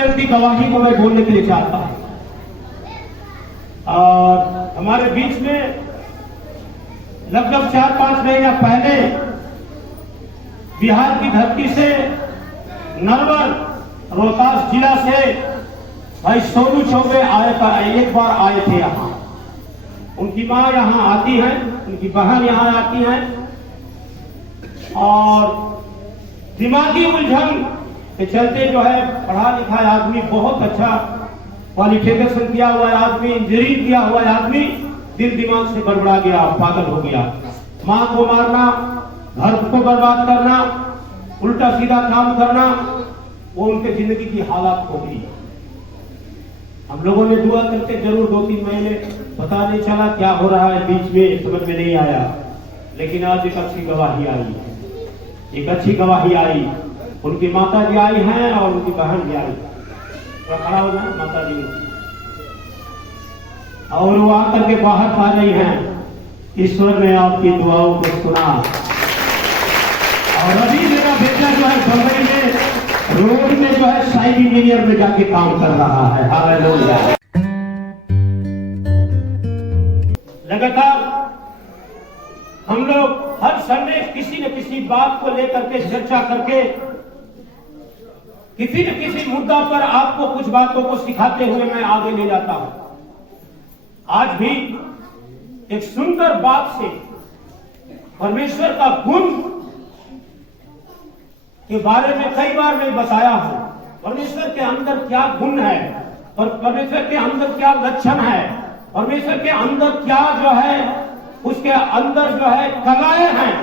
सत्यम की गवाही को मैं बोलने के लिए चाहता हूं। और हमारे बीच में लगभग 4-5 महीना पहले बिहार की धरती से नरवर रोहतास जिला से भाई सोनू चौबे एक बार आए थे यहाँ। उनकी मां यहाँ आती है, उनकी बहन यहाँ आती है और दिमागी उलझन के चलते जो है पढ़ा लिखा आदमी, बहुत अच्छा क्वालिफिकेशन किया हुआ आदमी, इंजीनियरिंग किया हुआ आदमी दिल दिमाग से गड़बड़ा गया, पागल हो गया। मां को मारना, घर को बर्बाद करना, उल्टा सीधा काम करना, वो उनके जिंदगी की हालात हो गई। हम लोगों ने दुआ करके जरूर 2-3 महीने पता नहीं चला क्या हो रहा है, बीच में समझ में नहीं आया। लेकिन आज एक अच्छी गवाही आई, एक अच्छी गवाही आई। उनकी माता जी आई हैं और उनकी बहन भी आई। तो खड़ा हो जाए माता जी, और वो आकर के बाहर आ रही हैं। ईश्वर ने आपकी दुआओं को सुना और अभी मेरा बेटा जो है बंबई में रोड में जो है साइड इंजीनियर में जाके काम कर रहा है। हालेलुया। लगातार हम लोग हर संडे किसी न किसी बात को लेकर के चर्चा करके किसी न किसी मुद्दा पर आपको कुछ बातों को सिखाते हुए मैं आगे ले जाता हूं। आज भी एक सुंदर बात से परमेश्वर का गुण के बारे में कई बार मैं बताया हूं। परमेश्वर के अंदर क्या गुण है और परमेश्वर के अंदर क्या लक्षण है, परमेश्वर के अंदर क्या जो है उसके अंदर जो है कलाएं हैं।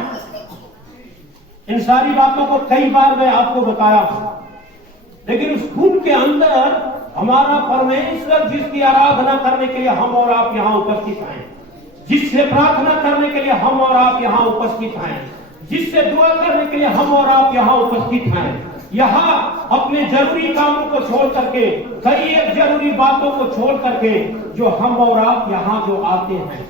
इन सारी बातों को कई बार मैं आपको बताया हूं। लेकिन उस गुण के अंदर हमारा परमेश्वर जिसकी आराधना करने के लिए हम और आप यहां उपस्थित हैं, जिससे प्रार्थना करने के लिए हम और आप यहां उपस्थित हैं, जिससे दुआ करने के लिए हम और आप यहां उपस्थित हैं, यहां अपने जरूरी कामों को छोड़ करके, कई एक जरूरी बातों को छोड़ करके जो हम और आप यहां जो आते हैं,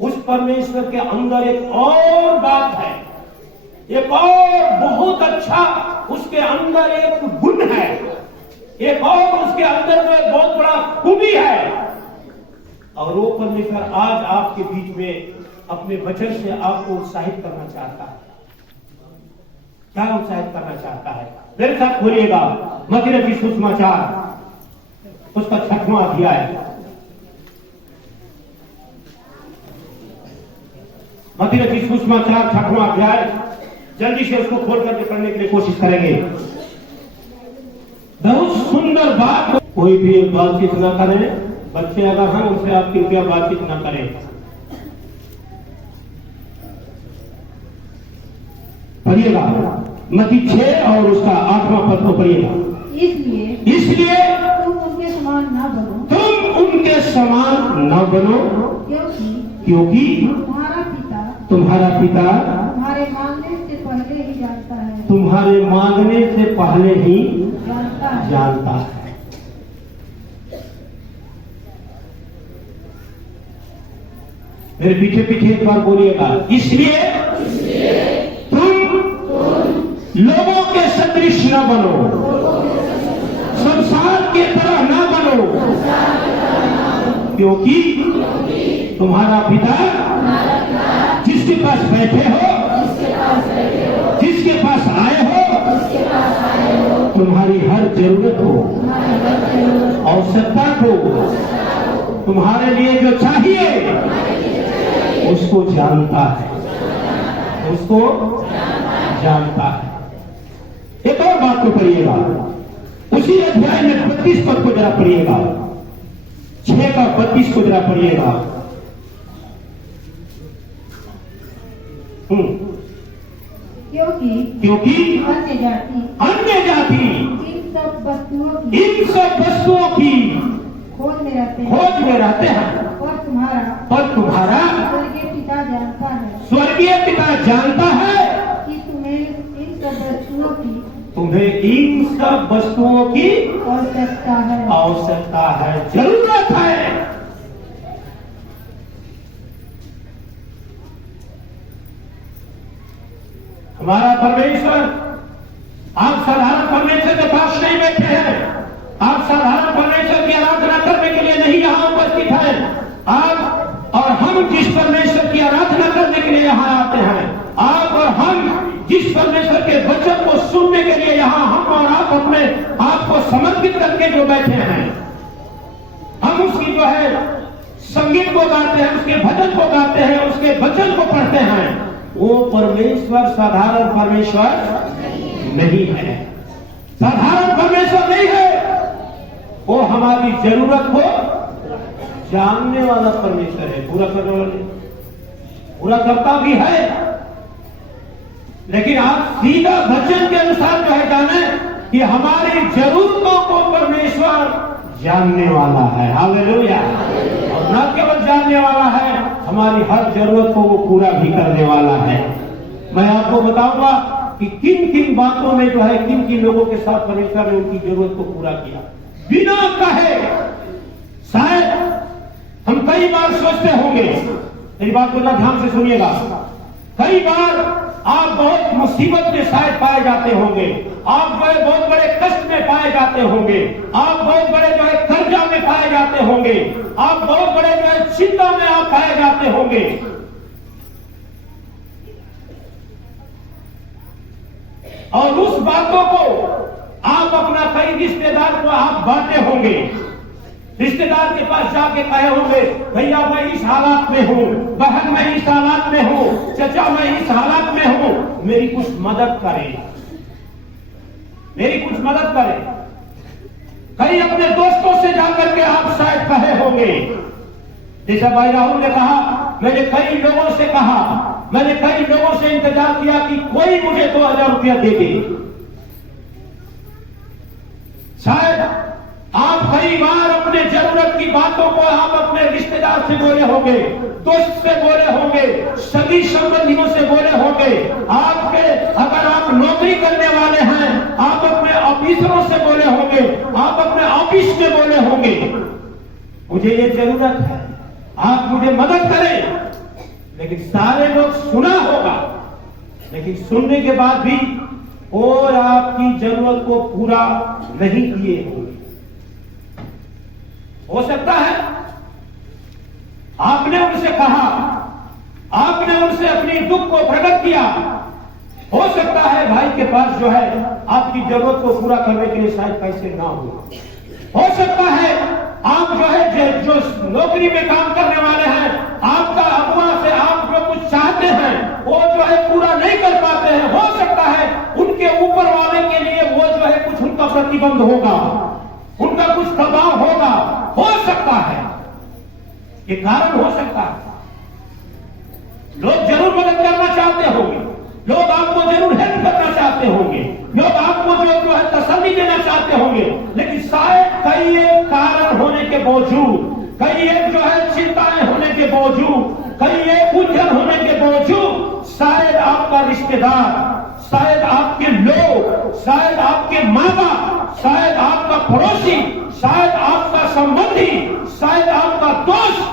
उस परमेश्वर के अंदर एक और बात है, एक और बहुत अच्छा उसके अंदर एक गुण है, एक और उसके अंदर में बहुत बड़ा खूबी है। और वो परमेश्वर आज आपके बीच में अपने वचन से आपको उत्साहित करना चाहता है। क्या उत्साहित करना चाहता है? मेरे साथ बोलिएगा, मत्ती रचित सुसमाचार उसका 6वां अध्याय, मत्ती रचित सुसमाचार 6वां अध्याय। जल्दी से उसको खोल करके पढ़ने के लिए कोशिश करेंगे। बहुत सुंदर बात। कोई भी बातचीत न करें, बच्चे अगर हैं उनसे आप कृपया बातचीत न करें। पढ़िएगा मत्ती 6 और उसका 8वां पद को पढ़िएगा। इसलिए तुम उनके समान न बनो, क्योंकि तुम्हारा पिता तुम्हारे मांगने से पहले ही जानता है, तुम्हारे मांगने से पहले ही जानता है। मेरे पीछे पीछे एक बार बोलिएगा। इसलिए तुम लोगों के सदृश न बनो, संसार के तरह न बनो, क्योंकि तुम्हारा पिता जिसके पास बैठे हो, जिसके पास आए हो, तुम्हारी हर जरूरत को, आवश्यकता को, तुम्हारे लिए जो चाहिए उसको जानता है, उसको जानता है। एक और बात को पढ़िएगा, उसी अध्याय में 32 पद को जरा पढ़िएगा, 6 का 32 को जरा पढ़िएगा। क्योंकि अन्य जाति इन सब वस्तुओं की खोज में रहते हैं, और तुम्हारा स्वर्गीय पिता जानता है कि तुम्हें इन सब वस्तुओं की आवश्यकता है, जरूरत है। हमारा परमेश्वर आप साधारण परमेश्वर के पास नहीं बैठे हैं, आप साधारण परमेश्वर की आराधना करने के लिए नहीं यहाँ उपस्थित हैं। आप और हम जिस परमेश्वर की आराधना करने के लिए यहाँ आते हैं, आप और हम जिस परमेश्वर के वचन को सुनने के लिए यहाँ हम और आप अपने आप को समर्पित करके जो बैठे हैं, हम उसकी जो है संगीत को गाते हैं, उसके भजन को गाते हैं, उसके वचन को पढ़ते हैं, वो परमेश्वर साधारण परमेश्वर नहीं है, साधारण परमेश्वर नहीं है। वो हमारी जरूरत को जानने वाला परमेश्वर है, पूरा करने वाला नहीं, पूरा करता भी है, लेकिन आप सीधा वचन के अनुसार जो है जाने कि हमारी जरूरतों को परमेश्वर जानने वाला है। हालेलुया। और न केवल जानने वाला है, हमारी हर जरूरत को वो पूरा भी करने वाला है। मैं आपको बताऊंगा कि किन किन बातों में जो है किन किन लोगों के साथ परमेश्वर ने उनकी जरूरत को पूरा किया बिना कहे। शायद हम कई बार सोचते होंगे, मेरी बात को ना ध्यान से सुनिएगा, कई बार आप बहुत मुसीबत में शायद पाए जाते होंगे, आप बहुत बड़े कष्ट में पाए जाते होंगे, आप बहुत बड़े जो है कर्जा में पाए जाते होंगे, आप बहुत बड़े जो है चिंता में आप पाए जाते होंगे। और उस बातों को आप अपना कई रिश्तेदार को आप बांटे होंगे, रिश्तेदार के पास जाके कहे होंगे, भैया मैं इस हालात में हूँ, बहन मैं इस हालात में हूँ, चचा मैं इस हालात में हूँ, मेरी कुछ मदद करें, मेरी कुछ मदद करें। कई अपने दोस्तों से जाकर के आप शायद कहे होंगे, जैसा भाई राहुल ने कहा, मैंने कई लोगों से कहा, मैंने कई लोगों से इंतजार किया कि कोई मुझे 2000 रुपया दे दे। शायद आप कई बार अपने जरूरत की बातों को आप अपने रिश्तेदार से बोले होंगे, दोस्त से बोले होंगे, सभी संबंधियों से बोले होंगे, आपके अगर आप नौकरी करने वाले हैं आप अपने ऑफिसरों से बोले होंगे, आप अपने ऑफिस में बोले होंगे, मुझे ये जरूरत है, आप मुझे मदद करें। लेकिन सारे लोग सुना होगा, लेकिन सुनने के बाद भी और आपकी जरूरत को पूरा नहीं किए होंगे। हो सकता है आपने उनसे कहा, आपने उनसे अपनी दुख को प्रकट किया, हो सकता है भाई के पास जो है आपकी जरूरत को पूरा करने के लिए शायद पैसे ना हो सकता है आप जो है जो नौकरी में काम करने वाले हैं, आपका अगुआ से आप जो कुछ चाहते हैं वो जो है पूरा नहीं कर पाते हैं, हो सकता है उनके ऊपर वाले के लिए वो जो है कुछ उनका प्रतिबंध होगा, उनका कुछ दबाव होगा, हो सकता है, ये कारण हो सकता है। लोग जरूर मदद करना चाहते होंगे, लोग आपको जरूर हेल्प करना चाहते होंगे, लोग आपको जो है तसल्ली देना चाहते होंगे, लेकिन शायद कई एक कारण होने के बावजूद, कई एक जो है चिंताएं होने के बावजूद, कई एक उलझन होने के बावजूद शायद आपका रिश्तेदार, शायद आपके लोग, शायद आपके माँ बाप, शायद आपका पड़ोसी, शायद आपका संबंधी, शायद आपका दोस्त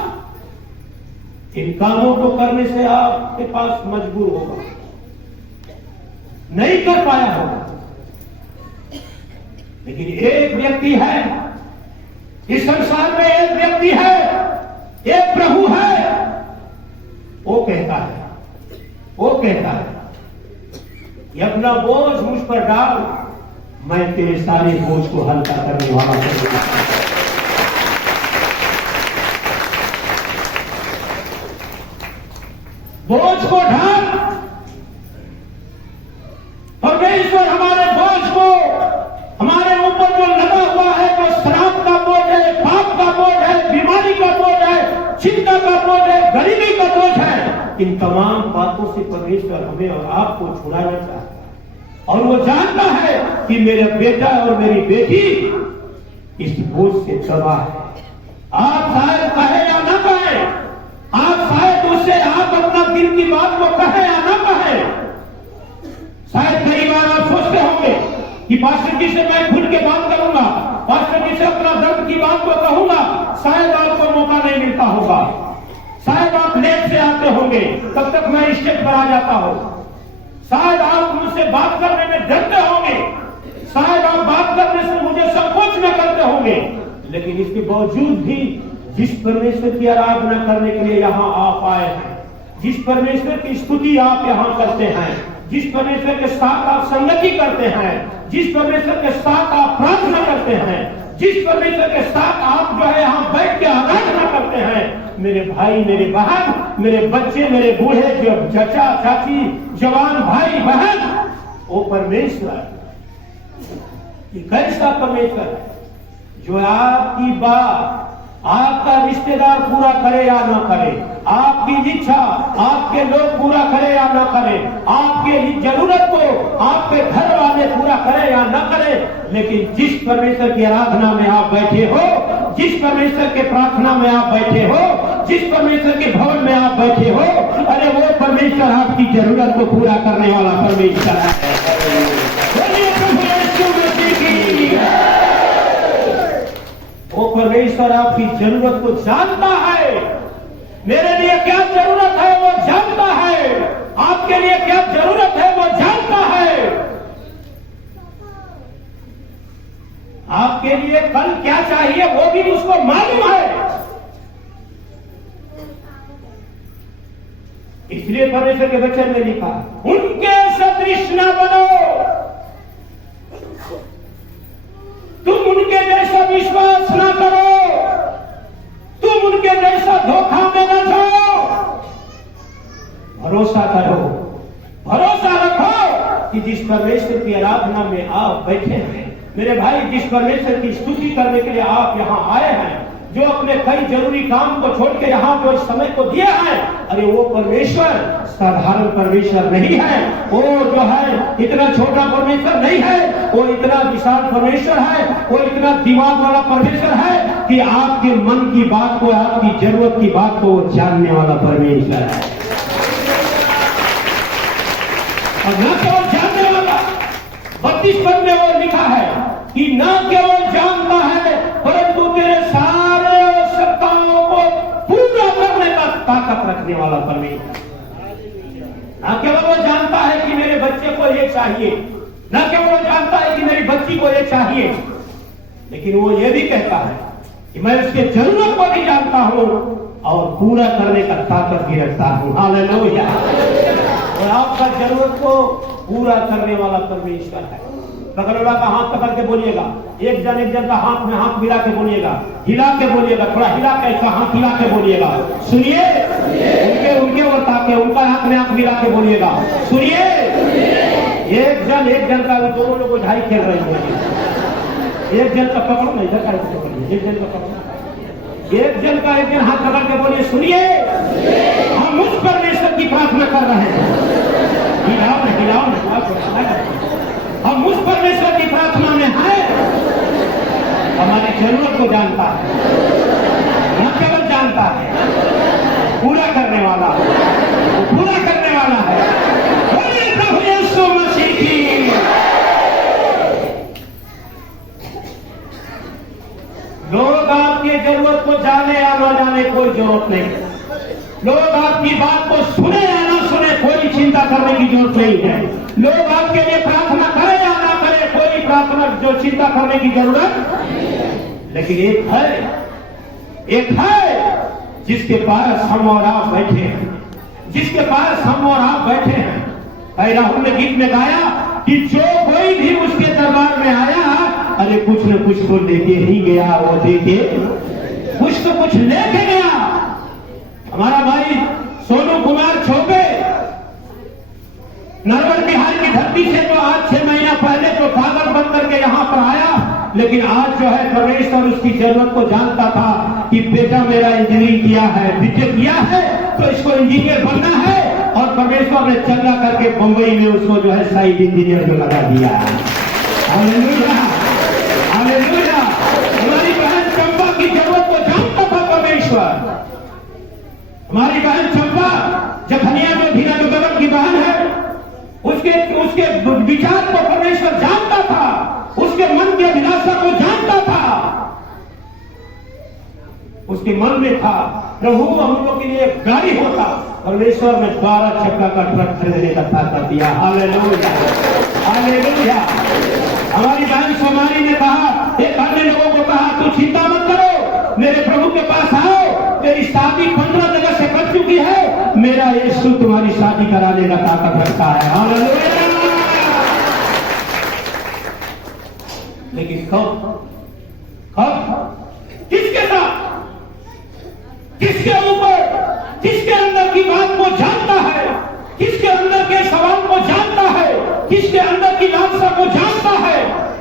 इन कामों को करने से आपके पास मजबूर होगा, नहीं कर पाया होगा। लेकिन एक व्यक्ति है इस संसार में, एक व्यक्ति है, एक प्रभु है, वो कहता है ये अपना बोझ मुझ पर डाल, मैं तेरे सारे बोझ को हल्का करने वाला हूं। बोझ को ढाल, परमेश्वर हमारे बोझ को, हमारे ऊपर जो लगा हुआ है, जो श्राप का बोझ है, पाप का बोझ है, बीमारी का बोझ है, चिंता का बोझ है, गरीबी का बोझ है, इन तमाम बातों से परमेश्वर हमें और आपको छुड़ाना चाहता है। और वो जानता है कि मेरा बेटा और मेरी बेटी इस बोझ से तबाह है। आप शायद कहे या ना कहे, आप शायद उससे आप अपना दिल की बात को कहे या ना कहे, शायद कई बार आप सोचते होंगे कि पास्टर जी से मैं खुल के बात करूंगा, पास्टर जी से अपना दर्द की बात को कहूंगा, शायद आपको मौका नहीं मिलता होगा, शायद आप लेट से आते होंगे, तब तक मैं स्टेज पर आ जाता हूं, शायद आप मुझसे बात करने में डरते होंगे, शायद आप बात करने से मुझे संकोच में करते होंगे, लेकिन इसके बावजूद भी जिस परमेश्वर की आराधना करने के लिए यहाँ आप आए हैं, जिस परमेश्वर की स्तुति आप यहाँ करते हैं, जिस परमेश्वर के साथ आप संगति करते हैं, जिस परमेश्वर के साथ आप प्रार्थना करते हैं, जिस परमेश्वर के साथ आप जो है यहाँ बैठ के आराधना करते हैं, मेरे भाई, मेरे बहन, मेरे बच्चे, मेरे बूढ़े, जो चाचा चाची, जवान भाई बहन, वो परमेश्वर ये कैसा परमेश्वर है जो आपकी बात, आपका रिश्तेदार पूरा करे या ना करे, आपकी इच्छा आपके लोग पूरा करे या ना करे, आपके जरूरत को आपके घर वाले पूरा करे या ना करे, लेकिन जिस परमेश्वर की आराधना में आप बैठे हो, जिस परमेश्वर के प्रार्थना में आप बैठे हो, जिस परमेश्वर के भवन में आप बैठे हो, अरे वो परमेश्वर आपकी जरूरत को पूरा करने वाला परमेश्वर है। वो परमेश्वर आपकी जरूरत को जानता है। मेरे लिए क्या जरूरत है वो जानता है, आपके लिए क्या जरूरत है वो जानता है। आपके लिए कल क्या चाहिए वो भी उसको मालूम है। इसलिए परमेश्वर के वचन में लिखा, उनके सदृश न बनो, तुम उनके जैसा विश्वास न करो, तुम उनके जैसा धोखा में न जाओ। भरोसा करो, भरोसा रखो कि जिस परमेश्वर की आराधना में आप बैठे हैं, मेरे भाई, जिस परमेश्वर की स्तुति करने के लिए आप यहाँ आए हैं, जो अपने कई जरूरी काम को छोड़ के यहाँ जो समय को दिया है, अरे वो परमेश्वर साधारण परमेश्वर नहीं है। वो जो है इतना छोटा परमेश्वर नहीं है, वो इतना विशाल परमेश्वर है, वो इतना दिमाग वाला परमेश्वर है कि आपके मन की बात को, आपकी जरूरत की बात को जानने वाला परमेश्वर है। और न केवल जानने वाला, 32 पद में वो लिखा है कि न केवल जानता है परंतु तेरे सारे आवश्यकताओं को पूरा करने का ताकत रखने वाला परमेश्वर। न केवल वो जानता है कि मेरे बच्चे को ये चाहिए, न केवल वो जानता है कि मेरी बच्ची को ये चाहिए, लेकिन वो ये भी कहता है कि मैं उसके जरूरत को भी जानता हूं और पूरा करने का ताकत भी रखता हूं। हालेलुया। और आपका जरूरत को पूरा करने वाला परमेश्वर है। बगल वाला का हाथ पकड़ के बोलिएगा, एक जन का हाथ में हाथ मिला के बोलिएगा, हिला के बोलिएगा, थोड़ा हिला के इसका हाथ हिला के बोलिएगा, सुनिए, उनके और ताके उनका हाथ में हाथ मिला के बोलिएगा, सुनिए। एक जन का दोनों लोग ढाई खेल रहे हैं, एक जन का पकड़ो ना, इधर का पकड़िए, एक जन का पकड़ो, एक जन का एक जन हाथ पकड़ के बोलिए, सुनिए, हम उस परमेश्वर की प्रार्थना कर रहे हैं। हिलाओ ना, हम उस परमेश्वर की प्रार्थना में हैं, हमारी जरूरत को जानता है, न केवल जानता है, पूरा करने वाला, वो पूरा करने वाला है। बोलिए प्रभु यीशु मसीह की। लोग आपकी जरूरत को जाने या न जाने कोई जरूरत नहीं, लोग आपकी बात को सुने या ना सुने कोई चिंता करने की जरूरत नहीं है, लोग आपके लिए प्रार्थना करे या ना करे कोई प्रार्थना जो चिंता करने की जरूरत। लेकिन एक है जिसके पास हम और आप बैठे हैं, जिसके पास हम और आप बैठे हैं। राहुल ने गीत में गाया कि जो कोई भी उसके दरबार में आया, अरे कुछ न कुछ तो लेके ही गया, वो देके कुछ तो कुछ लेके गया। हमारा भाई सोनू कुमार छोटे नरवर बिहार की धरती से तो आज 6 महीना पहले तो पागल बन करके यहाँ पर आया, लेकिन आज जो है परमेश्वर उसकी जरूरत को जानता था कि बेटा मेरा इंजीनियरिंग किया है, बीटेक किया है, तो इसको इंजीनियर बनना है, और परमेश्वर ने चंगा करके बंबई में उसको जो है साइड इंजीनियर में लगा दिया। Hallelujah, hallelujah. हमारी बहन चंपा की जरूरत को जानता था परमेश्वर। हमारी बहन चंपा जखनिया में धीरा जो गगन की बहन है, उसके विचार को परमेश्वर जानता था, उसके मन की अभिलाषा को जानता था। उसके मन में था प्रभु हम लोग के लिए गाड़ी होता, परमेश्वर ने 12 चक्का का ट्रक खरीदने का ताकत दिया। Hallelujah, hallelujah. हमारी बहन सोमाली ने कहा, एक अन्य लोगों को कहा, तू चिंता मत करो, मेरे प्रभु के पास आओ, तेरी शादी 15 जगह से कर चुकी है, मेरा यीशु तुम्हारी शादी कराने का ताकत रखता है। हालेलुया। लेकिन कब किसके साथ, किसके ऊपर, किसके अंदर की बात को जानता है, किसके अंदर के सवाल को जानता है, किसके अंदर की लालसा को जानता है,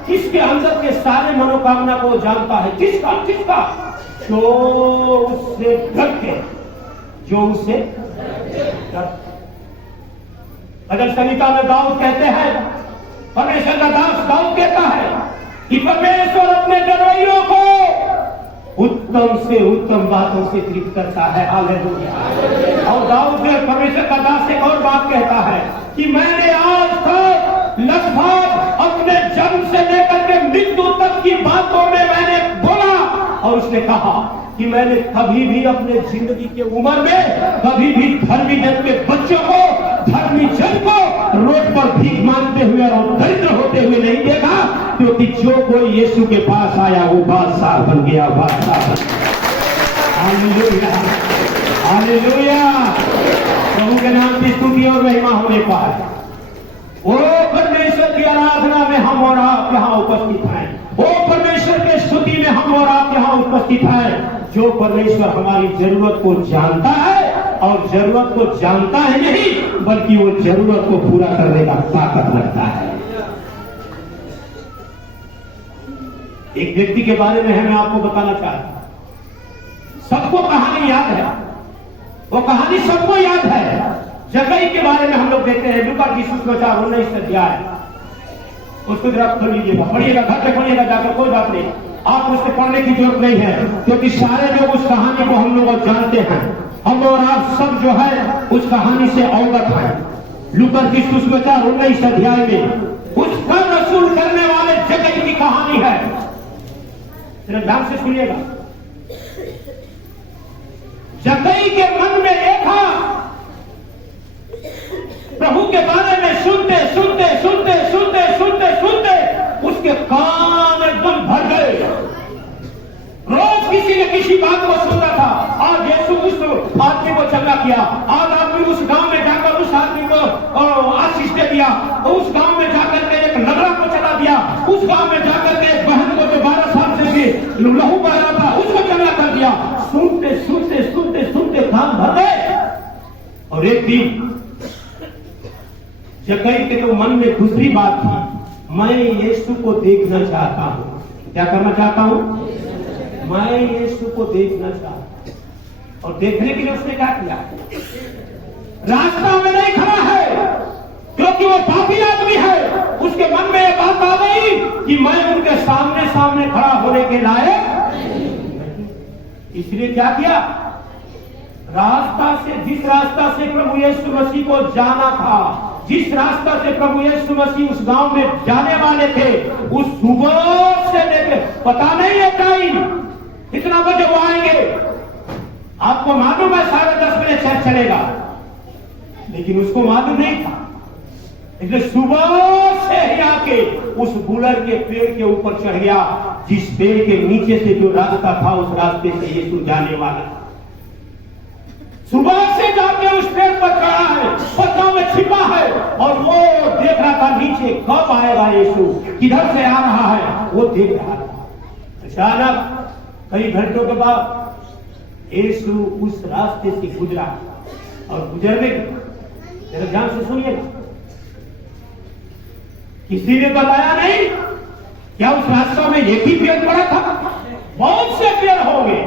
किसके अंदर के सारे मनोकामना को जानता है। किसका किसका? जो उससे डरते, जो उससे डरते। भजन संहिता में दाऊद कहते हैं, परमेश्वर का दास दाऊद कहता है कि परमेश्वर अपने डरवैयों को उत्तम से उत्तम बातों से तृप्त करता है। हालेलुया। और दाऊद ने परमेश्वर का दास एक और बात कहता है कि मैंने आज तक लगभग अपने जन्म से लेकर के मृत्यु तक की बातों में मैंने बोला, और उसने कहा कि मैंने कभी भी अपने जिंदगी के उम्र में कभी भी धर्मी जन के बच्चों को, धर्मी जन को रोड पर भीख मांगते हुए और दरिद्र होते हुए नहीं देखा, क्योंकि जो कोई यीशु के पास आया वो बादशाह बन गया, बादशाह बन गया। Hallelujah, hallelujah. प्रभु के नाम की स्तुति और महिमा होने पाए। ओ परमेश्वर की आराधना में हम और आप यहाँ उपस्थित हैं, ओ परमेश्वर के स्तुति में हम और आप यहाँ उपस्थित हैं। जो परमेश्वर हमारी जरूरत को जानता है, और जरूरत को जानता है नहीं बल्कि वो जरूरत को पूरा करने का ताकत रखता है। एक व्यक्ति के बारे में मैं आपको बताना चाहता हूं। सबको कहानी याद है, वो कहानी सबको याद है। जक्कई के बारे में हम लोग देखते हैं, लूका की सुसमाचार 19 अध्याय, उसको जरा खोल लीजिएगा, पढ़िएगा, घर पे पढ़िएगा जाकर, कोई बात नहीं, आप उसको पढ़ने की जरूरत नहीं है, क्योंकि सारे लोग उस कहानी को हम लोग जानते हैं। हम और आप सब जो है उस कहानी से अवगत है। लूका की सुसमाचार 19 अध्याय में उस कर वसूल करने वाले जक्कई की कहानी है। जरा ध्यान से सुनिएगा। जक्कई के मन में एक था, प्रभु के बारे में सुनते सुनते सुनते सुनते सुनते सुनते उसके कान एकदम भर गए। रोज किसी न किसी बात को सुन रहा था। आज यीशु उस आदमी को चंगा किया, आज आदमी उस गांव में जाकर उस आदमी को आशीष दे दिया, उस गांव में जाकर के एक नगरा को चला दिया, उस गांव में जाकर के एक बहन को जो 12 साल से भी लहू बह रहा था उसको चंगा कर दिया। सुनते सुनते सुनते सुनते कान भर गए। और एक दिन जक्कई के तो मन में दूसरी बात थी, मैं यीशु को देखना चाहता हूं। क्या करना चाहता हूं? मैं यीशु को देखना चाहता हूं। और देखने के लिए उसने क्या किया? रास्ता में नहीं खड़ा है, क्योंकि वो पापी आदमी है। उसके मन में ये बात आ गई कि मैं उनके सामने सामने खड़ा होने के लायक नहीं। इसलिए क्या किया? रास्ता से, जिस रास्ता से प्रभु यीशु मसीह को जाना था, जिस रास्ता से प्रभु यीशु मसीह उस गांव में जाने वाले थे, उस सुबह से लेके पता नहीं है टाइम कितना बजे वो आएंगे, आपको मालूम है 10:30 बजे चर्च चलेगा, लेकिन उसको मालूम नहीं था। इसलिए सुबह से ही आके उस गुलर के पेड़ के ऊपर चढ़ गया, जिस पेड़ के नीचे से जो रास्ता था उस रास्ते से यीशु जाने वाला। सुबह से जाके उस पेड़ पर चढ़ा है, पत्तों में छिपा है, और वो देख रहा था नीचे कब आएगा यीशु, किधर से आ रहा है वो देख रहा था। अचानक कई घंटों के बाद यीशु उस रास्ते से गुजरा, और गुजरने जरा ध्यान से सुनिएगा, किसी ने बताया नहीं। क्या उस रास्ता में एक ही पेड़ पड़ा था? बहुत से पेड़ होंगे,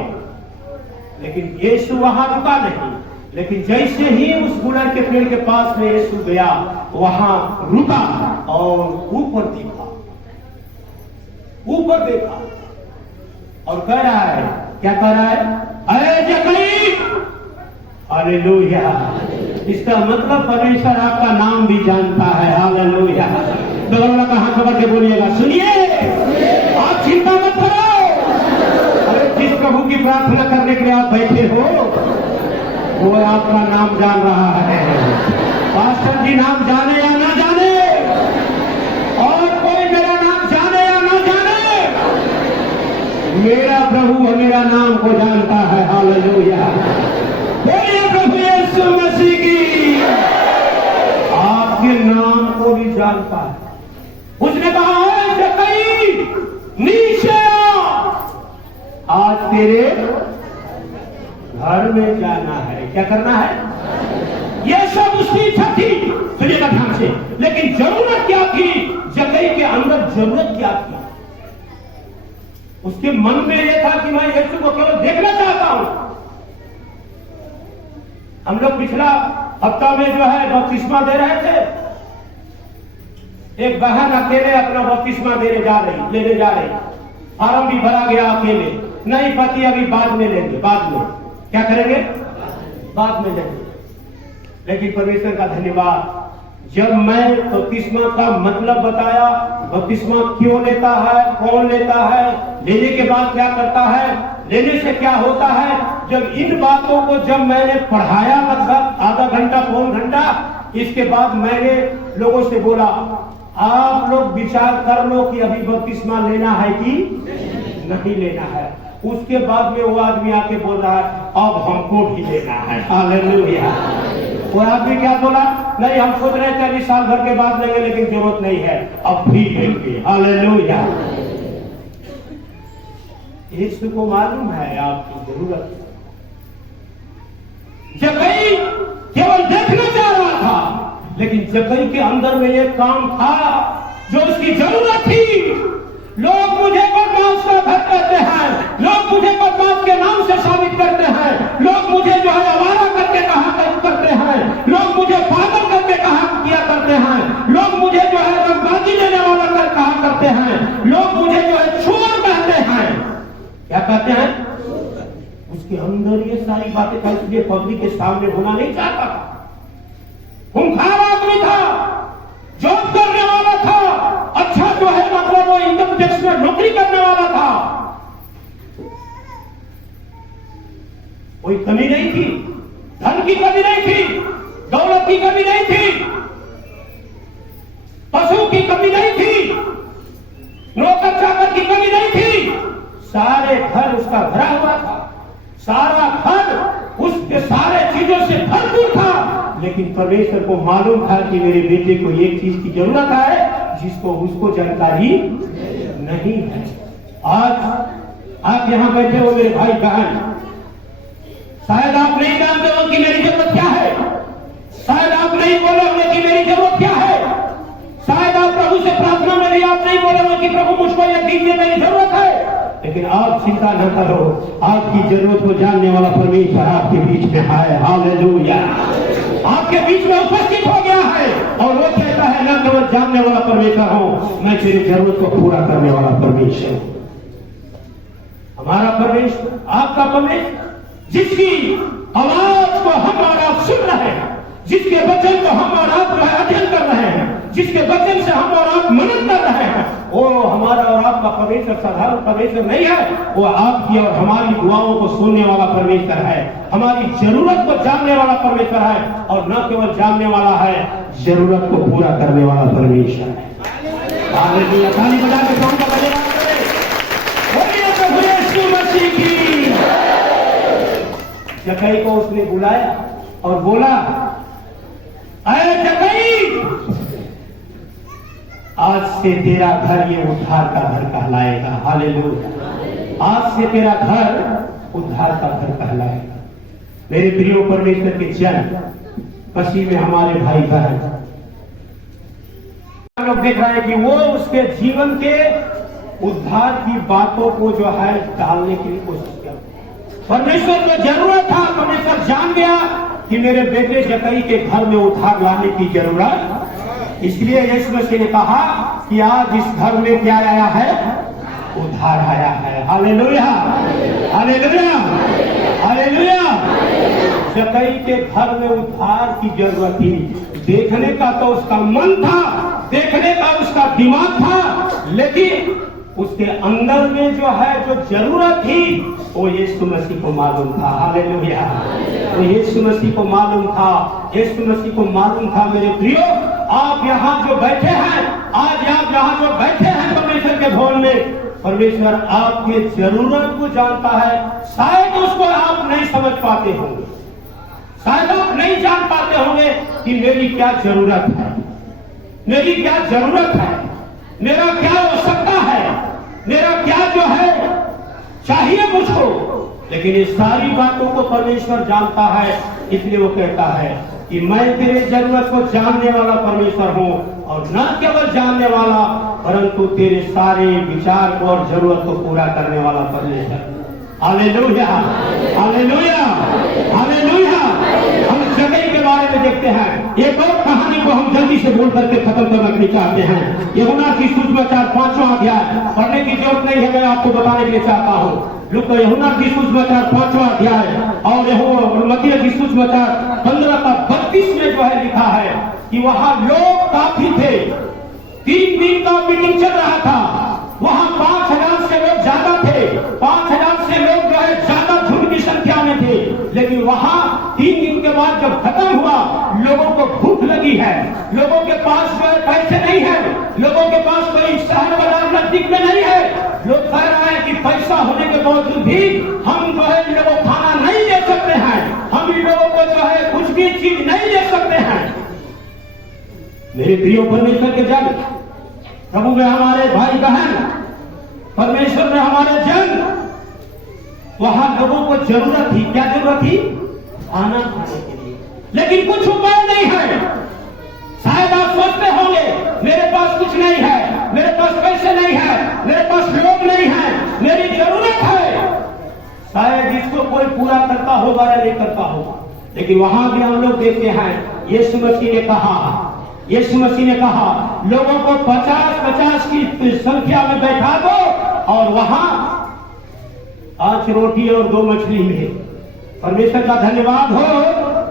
लेकिन यीशु वहां रुका नहीं। लेकिन जैसे ही उस गुलर के पेड़ के पास में यीशु गया, वहां रुका और ऊपर देखा, ऊपर देखा और कह रहा है, क्या कह रहा है? अरे जक्कई, हालेलुया। इसका मतलब परमेश्वर आपका नाम भी जानता है। हालेलुया। दोनों का हाथ पकड़ के बोलिएगा, सुनिए, आप चिंता मत करो। अरे जिस प्रभु की प्रार्थना करने के लिए आप बैठे हो, वो आपका नाम जान रहा है। पास्टर जी नाम जाने या ना जाने, और कोई मेरा नाम जाने या ना जाने, मेरा प्रभु मेरा नाम को जानता है। हालेलुया, बोलिए प्रभु यीशु मसीह की। आपके नाम को भी जानता है। उसने कहा है जक्कई नीचे आ, आज तेरे घर में जाना है। क्या करना है? यह सब उसकी इच्छा थी, सुनिएगा ध्यान से। लेकिन जरूरत क्या थी? जक्कई के अंदर जरूरत क्या थी? उसके मन में यह था कि मैं यीशु को केवल देखना चाहता हूं। हम लोग पिछला हफ्ता में जो है बपतिस्मा दे रहे थे। एक बहन अकेले अपना बपतिस्मा लेने जा रही। फॉर्म भी भरा गया अकेले। नहीं पति अभी बाद में लेंगे, बाद में क्या करेंगे, बाद में लेंगे। लेकिन परमेश्वर का धन्यवाद, जब मैं बपतिस्मा का मतलब बताया, बपतिस्मा क्यों लेता है, कौन लेता है, लेने के बाद क्या करता है, लेने से क्या होता है, जब इन बातों को जब मैंने पढ़ाया लगभग आधा घंटा पौन घंटा, इसके बाद मैंने लोगों से बोला आप लोग विचार कर लो कि अभी बपतिस्मा लेना है कि नहीं लेना है। उसके बाद में वो आदमी आके बोल रहा है अब हमको भी लेना है। हालेलुया। वो आदमी क्या बोला? नहीं, हम सोच रहे थे 20 साल भर के बाद लेंगे, लेकिन जरूरत नहीं है, अब भी लेंगे। हालेलुया। यीशु को मालूम है आपकी जरूरत। जक्कई केवल देखना चाह रहा था, लेकिन जक्कई के अंदर में एक काम था जो उसकी जरूरत थी। लोग मुझे बदमाश का घर कहते हैं, लोग मुझे बदमाश के नाम से साबित करते हैं, लोग मुझे जो है आवारा करके कहा करते हैं, लोग मुझे पागल करके कहा किया करते हैं, लोग मुझे जो है रंगबाजी देने वाला कर कहा करते हैं, लोग मुझे जो है चोर कहते हैं। क्या कहते हैं? उसके अंदर ये सारी बातें था, इसलिए पब्लिक के सामने होना नहीं चाहता था। खूंखार आदमी था, जॉब करने वाला था, अच्छा जो है मतलब वो इनकम टैक्स में नौकरी करने वाला था। कोई कमी नहीं थी, धन की कमी नहीं थी, दौलत की कमी नहीं थी, पशु की कमी नहीं थी, नौकर चाकर की कमी नहीं थी। सारे घर उसका भरा हुआ था, सारा घर उसके सारे चीजों से भरपूर था। लेकिन परमेश्वर को मालूम था कि मेरे बेटे को एक चीज की जरूरत है जिसको उसको जानकारी नहीं है। आज आप यहां बैठे हो मेरे भाई बहन, शायद आप नहीं जानते हो कि मेरी जरूरत क्या है, शायद आप नहीं बोले होंगे कि मेरी जरूरत क्या है, शायद आप प्रभु से प्रार्थना में भी आप नहीं बोले होंगे कि प्रभु मुझको यह दीजिए, मेरी जरूरत है। लेकिन आप चिंता न करो, आपकी जरूरत को जानने वाला परमेश्वर आपके बीच में है। हालेलुया। आपके बीच में उपस्थित हो गया है और वो कहता है न केवल जानने वाला परमेश्वर हूं, मैं तेरी जरूरत को पूरा करने वाला परमेश्वर हूं। हमारा परमेश्वर, आपका परमेश्वर, जिसकी आवाज को हम और आप सुन रहे हैं, जिसके वचन को हम और आप जो है अध्ययन कर रहे हैं, जिसके वचन से हम और आप मनन कर रहे हैं, वो हमारा और आपका परमेश्वर साधारण परमेश्वर नहीं है। वो आपकी और हमारी दुआओं को सुनने वाला परमेश्वर है, हमारी जरूरत को जानने वाला परमेश्वर है, और न केवल जानने वाला है, जरूरत को पूरा करने वाला परमेश्वर है। हालेलुया। ताली बजा के प्रभु का धन्यवाद करें। बोलिए प्रभु यीशु मसीह की। जक्कई को उसने बुलाया और बोला, अरे जक्कई, आज से तेरा घर ये उद्धार का घर कहलाएगा। हालेलुया। आज से तेरा घर उद्धार का घर कहलाएगा। मेरे प्रिय परमेश्वर के जन मसीह में हमारे भाई बहन, हम लोग देख रहे हैं कि वो उसके जीवन के उद्धार की बातों को जो है डालने की कोशिश किया। परमेश्वर को जरूरत था, परमेश्वर जान गया कि मेरे बेटे जक्कई के घर में उद्धार लाने की जरूरत। इसलिए यीशु मसीह ने कहा कि आज इस घर में क्या आया है? उद्धार आया है। Hallelujah, hallelujah, hallelujah. जक्कई के घर में उद्धार की जरूरत थी। देखने का तो उसका मन था, देखने का उसका दिमाग था, लेकिन उसके अंदर में जो है जो जरूरत थी वो यीशु मसीह को मालूम था। हालेलुया। वो यीशु मसीह को मालूम था, यीशु मसीह को मालूम था। मेरे प्रियो, आप यहाँ जो बैठे हैं, आज आप यहाँ जो बैठे हैं परमेश्वर के भवन में, परमेश्वर आपके जरूरत को जानता है। शायद उसको आप नहीं समझ पाते होंगे, शायद आप नहीं जान पाते होंगे कि मेरी क्या जरूरत है, मेरी क्या जरूरत है, मेरा क्या आवश्यकता है, मेरा क्या जो है चाहिए मुझको। लेकिन ये सारी बातों को परमेश्वर जानता है, इसलिए वो कहता है कि मैं तेरे जरूरत को जानने वाला परमेश्वर हूँ, और न केवल जानने वाला परंतु तेरे सारे विचार को और जरूरत को पूरा करने वाला परमेश्वर। Hallelujah, hallelujah, hallelujah. हम जगह के बारे में देखते हैं, एक और कहानी को हम जल्दी से बोल करके खत्म करना चाहते हैं। यूहन्ना की सुसमाचार 5वां अध्याय, पढ़ने की जरूरत नहीं है, मैं आपको बताने के लिए चाहता हूँ। यूहन्ना की सुसमाचार 5वां अध्याय और मत्ती की सुसमाचार 15 का 32 में जो है लिखा है कि वहाँ लोग काफी थे, 3 दिन का मीटिंग चल रहा था, वहाँ 5000 से लोग ज्यादा थे, 5000 से लोग जो है ज्यादा झुंड की संख्या में थे। लेकिन वहाँ 3 दिन के बाद जब खत्म हुआ, लोगों को भूख लगी है, लोगों के पास जो है पैसे नहीं है, लोगों के पास कोई शहर बाजार नजदीक में नहीं है। लोग कह रहे हैं कि पैसा होने के बावजूद भी हम जो है इन लोगों को खाना नहीं दे सकते हैं, हम इन लोगों को जो है कुछ भी चीज नहीं दे सकते हैं। मेरे प्रिय परमेश्वर के जन, प्रभु में हमारे भाई बहन, परमेश्वर में हमारे जन, वहां लोगों को जरूरत थी, क्या जरूरत थी? खाना खाने के लिए। लेकिन कुछ उपाय नहीं है। शायद आप सोचते होंगे मेरे पास कुछ नहीं है, मेरे पास पैसे नहीं है, मेरे पास लोग नहीं है, मेरी जरूरत है। शायद इसको कोई पूरा करता होगा या नहीं करता होगा। लेकिन वहां भी हम लोग देखते हैं, यीशु मसीह ने कहा, यीशु मसीह ने कहा लोगों को 50-50 की संख्या में बैठा दो, और वहां 5 रोटी और 2 मछली में परमेश्वर का धन्यवाद हो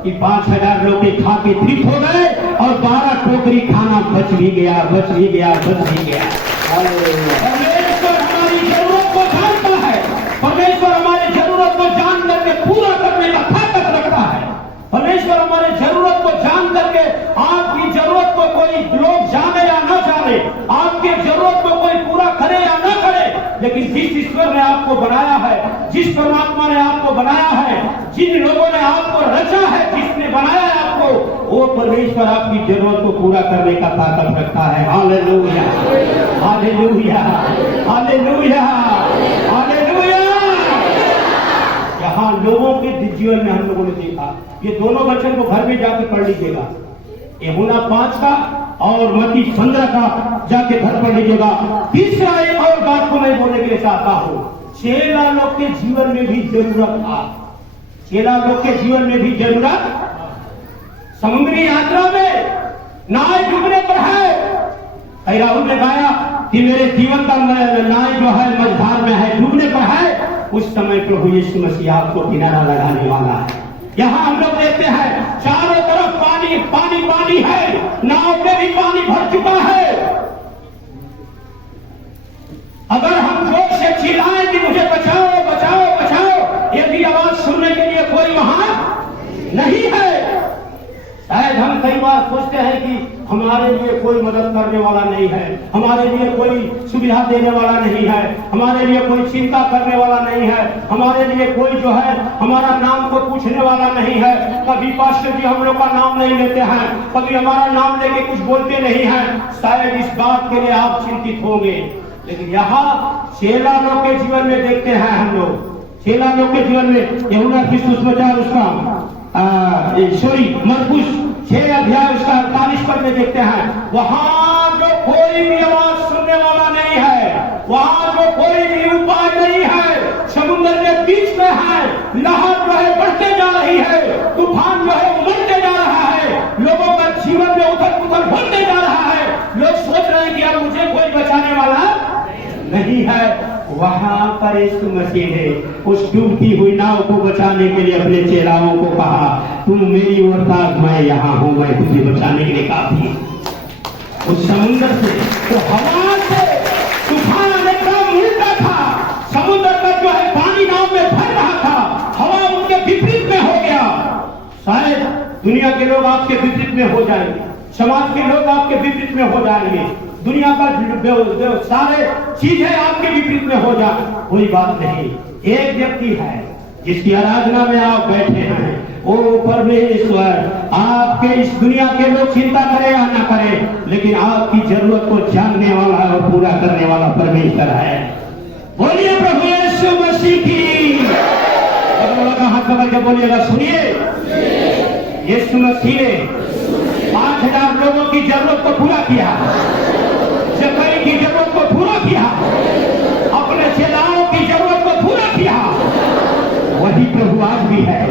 कि 5000 लोग खा के तृप्त हो गए, और 12 टोकरी खाना बच भी गया, बच भी गया, बच भी गया। परमेश्वर हमारी जरूरत को जानता है, परमेश्वर हमारी जरूरत को जान करके पूरा करने का ताकत रखता है। परमेश्वर हमारे जरूरत को जान करके, आपकी जरूरत को कोई लोग जाने या न जाने, आपके जरूरत को कोई पूरा करे या न करे, लेकिन जिस ईश्वर ने आपको बनाया है, जिस परमात्मा ने आपको बनाया है, जिन लोगों ने आपको रचा है, जिसने बनाया है आपको, वो परमेश्वर आपकी जरूरत को पूरा करने का ताकत रखता है। Hallelujah, hallelujah, hallelujah, hallelujah. यहाँ लोगों के जीवन में हम लोगों ने देखा, ये दोनों वचन को घर में जाके पढ़ लीजिएगा, यूहन्ना 5 का और मत्ती 15 का जाके घर पढ़ लीजिएगा। तीसरा एक और बात को मैं बोलने के लिए चाहता हूँ, चेला लोग के जीवन में भी जरूरत था, चेला लोग के जीवन में भी जरूरत। समुद्री यात्रा में नाव डूबने पर है, राहुल ने गाया कि मेरे जीवन का नाव जो है मझधार में है, डूबने पर है। उस समय प्रभु यीशु मसीह आपको किनारा लगाने वाला है। यहाँ हम लोग देखते हैं चारों तरफ पानी पानी पानी है, नाव में भी पानी भर चुका है। अगर हम जोर से चिल्लाएं कि मुझे बचाओ बचाओ बचाओ, ये भी आवाज सुनने के लिए कोई वहां नहीं है। शायद हम कई बार सोचते हैं कि हमारे लिए कोई मदद करने वाला नहीं है, हमारे लिए कोई सुविधा देने वाला नहीं है, हमारे लिए कोई चिंता करने वाला नहीं है, हमारे लिए कोई जो है हमारा नाम को पूछने वाला नहीं है। कभी पास्टर जी हम लोग का नाम नहीं लेते हैं, कभी हमारा नाम लेके कुछ बोलते नहीं है। शायद इस बात के लिए आप चिंतित होंगे, लेकिन यहाँ चेला लोग के जीवन में देखते हैं हम लोग, चेला लोग के जीवन में यूहन्ना की सुसमाचार उसका मरकुस 6 अध्याय उसका 48 पद में देखते हैं, वहां जो कोई भी आवाज सुनने वाला नहीं है, वहां जो कोई भी उपाय नहीं है, समुद्र के बीच में है, लहर जो है बढ़ते जा रही है, तूफान जो है उमड़ते जा रहा है, लोगों का जीवन में उथल पुथल बढ़ते जा रहा है। लोग सोच रहे हैं कि अब मुझे कोई बचाने वाला नहीं है। वहां पर यीशु मसीह ने उस डूबती हुई नाव को बचाने के लिए अपने चेलाओं को कहा, तुम मेरी ओर ताक, मैं यहाँ हूं, मैं तुझे बचाने के लिए काफी। उस समुद्र से, तो हवा से, तूफान समुद्र का जो है पानी नाव में भर रहा था, हवा उनके विपरीत में हो गया। शायद दुनिया के लोग आपके विपरीत में हो जाएंगे, समाज के लोग आपके विपरीत में हो जाएंगे, दुनिया का सारे चीजें आपके विपरीत में हो जाए, कोई बात नहीं। एक व्यक्ति है जिसकी आराधना में आप बैठे हैं, ओ परमेश्वर, आपके इस दुनिया के लोग चिंता करें या ना करें, लेकिन आपकी जरूरत को जानने वाला और पूरा करने वाला परमेश्वर है। बोलिए प्रभु यीशु मसीह की। हाथ पकड़ के बोलिएगा, सुनिए, यीशु मसीह ने 5000 लोगों की जरूरत को पूरा किया, जकई की जरूरत को पूरा किया, अपने चेलाओं की जरूरत को पूरा किया। वही प्रभु आज भी है,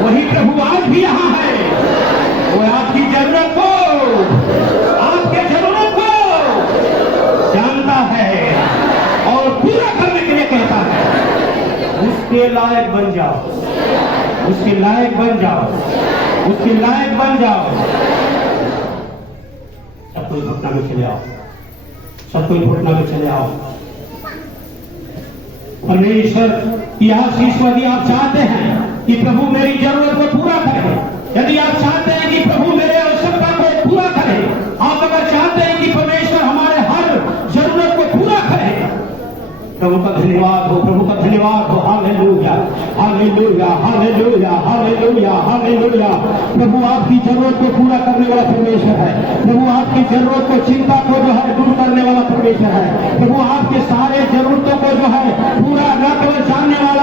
वही प्रभु आज भी यहाँ है। वो आपकी जरूरत को, आपके जरूरत को जानता है और पूरा करने के लिए कहता है। उसके लायक बन जाओ, उसके लायक बन जाओ, उसके लायक बन जाओ। सब कोई घुटना में चले आओ, सब कोई घुटना में चले आओ। परमेश्वर की आशीष, यदि आप चाहते हैं कि प्रभु मेरी जरूरत को पूरा करे, यदि आप चाहते हैं कि प्रभु मेरे आवश्यकता को पूरा करे, आप अगर चाहते हैं कि परमेश्वर हमारे हर जरूरत को पूरा करे, प्रभु का धन्यवाद हो, प्रभु का धन्यवाद हो। Hallelujah, hallelujah, hallelujah, hallelujah, hallelujah. प्रभु आपकी जरूरत को पूरा करने वाला परमेश्वर है। प्रभु आपकी जरूरत को, चिंता को जो है दूर करने वाला परमेश्वर है। प्रभु आपके सारे जरूरतों को जो है पूरा न केवल जानने वाला